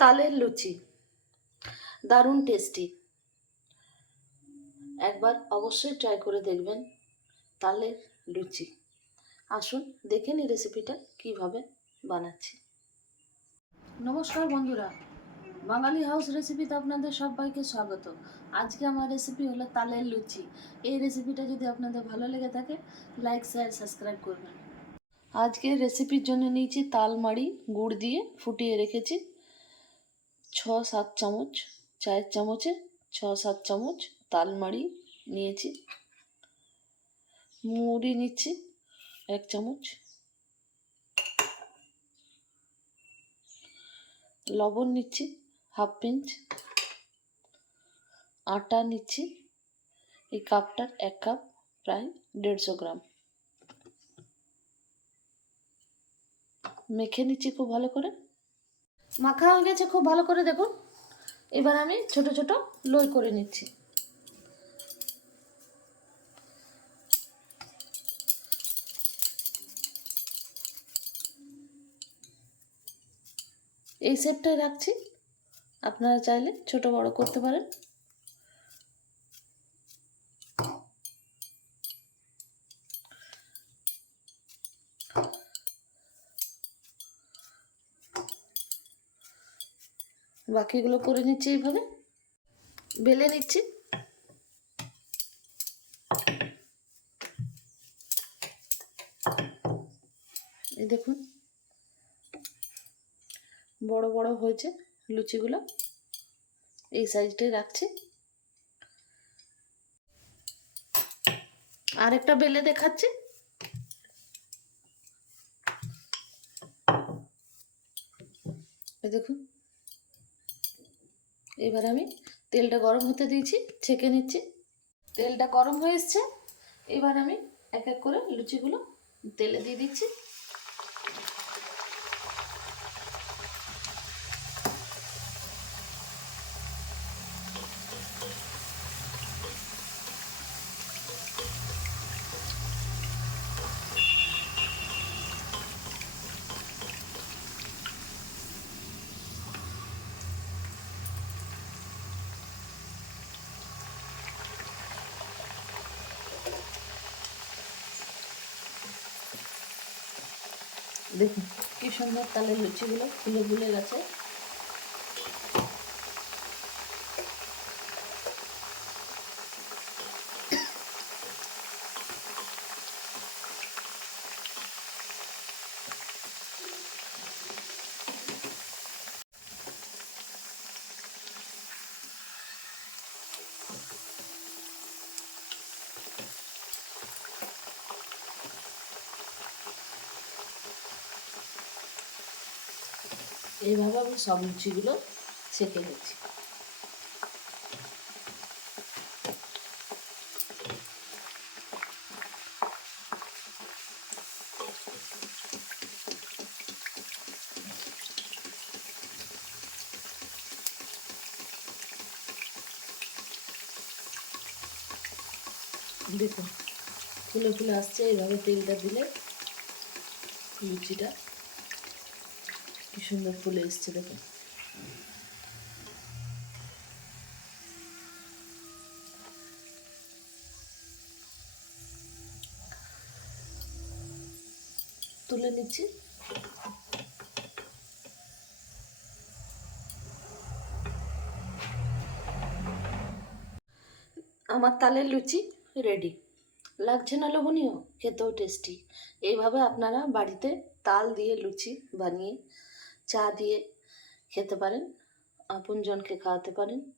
তালের লুচি। দারুণ টেস্টি একবার অবশ্যই ট্রাই করে দেখবেন তালের লুচি। আসুন, দেখে নিই রেসিপিটা কীভাবে বানাচ্ছি। নমস্কার বন্ধুরা, বাঙালি হাউস রেসিপিতে আপনাদের সবাইকে স্বাগত। আজকে আমার রেসিপি হলো তালের লুচি। এই রেসিপিটা যদি আপনাদের ভালো লেগে থাকে লাইক শেয়ার সাবস্ক্রাইব করবেন। আজকে রেসিপির জন্য নিয়েছি তালমাড়ি গুড় দিয়ে ফুটিয়ে রেখেছি। ছ সাত চামচ, চায়ের চামচে ছ সাত চামচ তালমাড়ি নিয়েছি। মুড়ি নিচ্ছি এক চামচ। লবণ নিচ্ছি হাফ পিঞ্চ। আটা নিচ্ছি, এই কাপটার এক কাপ প্রায় দেড়শো গ্রাম। মেখে নিচ্ছি খুব ভালো করে। মাখা হয়ে গেছে, খুব ভালো করে দেখুন। এবার আমি ছোট ছোট লই করে নিচ্ছি। এই শেপটাই রাখছি। আপনারা চাইলে ছোট বড় করতে পারেন। বাকিগুলো করে নিচ্ছি এইভাবে। বেলে নিচ্ছি। এই দেখুন, বড় বড় হয়েছে লুচিগুলো। এই সাইজটাই রাখছি। আরেকটা বেলে দেখাচ্ছি। দেখুন এবার আমি তেলটা গরম হতে দিয়েছি, ছেঁকে নিচ্ছি। তেলটা গরম হয়ে এসছে। এবার আমি এক এক করে লুচিগুলো তেলে দিয়ে দিচ্ছি। দেখুন কি সুন্দর তালের লুচিগুলো ফুলে ফুলে গেছে। এইভাবে আমি সব লুচিগুলো সেঁকে নিচ্ছি। দেখুন ফুলে ফুলে আসছে এইভাবে তেলটা দিলে লুচিটা কি সুন্দর ফুলে এসছে দেখুন তুলে নিচ্ছি। আমার তালের লুচি রেডি। লাগছে না লোভনীয়? খেতেও টেস্টি এইভাবে আপনারা বাড়িতে তাল দিয়ে লুচি বানিয়ে, চা দিয়ে খেতে পারেন, আপনজনকে খাওয়াতে পারেন।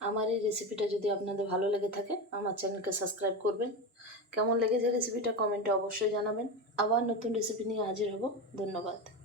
আমার এই রেসিপিটা যদি আপনাদের ভালো লেগে থাকে, আমার চ্যানেলকে সাবস্ক্রাইব করবেন। কেমন লেগেছে রেসিপিটা কমেন্টে অবশ্যই জানাবেন। আবার নতুন রেসিপি নিয়ে হাজির হব। ধন্যবাদ।